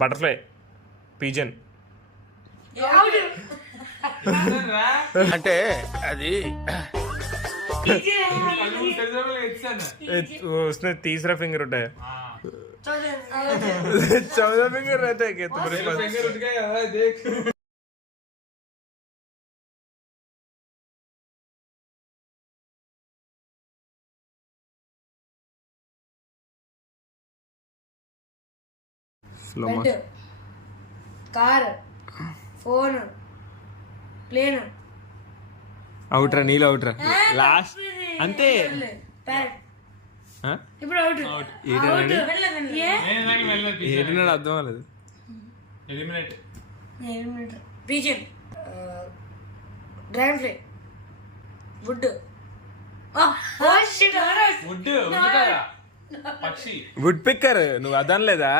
Butterfly, pigeon. అంటే అది उसने तीसरा फिंगर उठाया. 14 फिंगर रहता है क्या तुम्हारे पास? फिंगर उठ गया है, देख. Bed, car, phone, plane. అవుట్రా, నీళ్ళు అవుట్రా. లాస్ట్ అంతే. ప్యారెట్. ఇప్పుడు అవుట్. ఏంటన్నాడు అర్థం అవ్వలేదు. Eliminate. Pigeon, dragonfly, wood. Wood కదా పక్షి. వుడ్ పిక్కర్ నువ్వు అదనలేదా?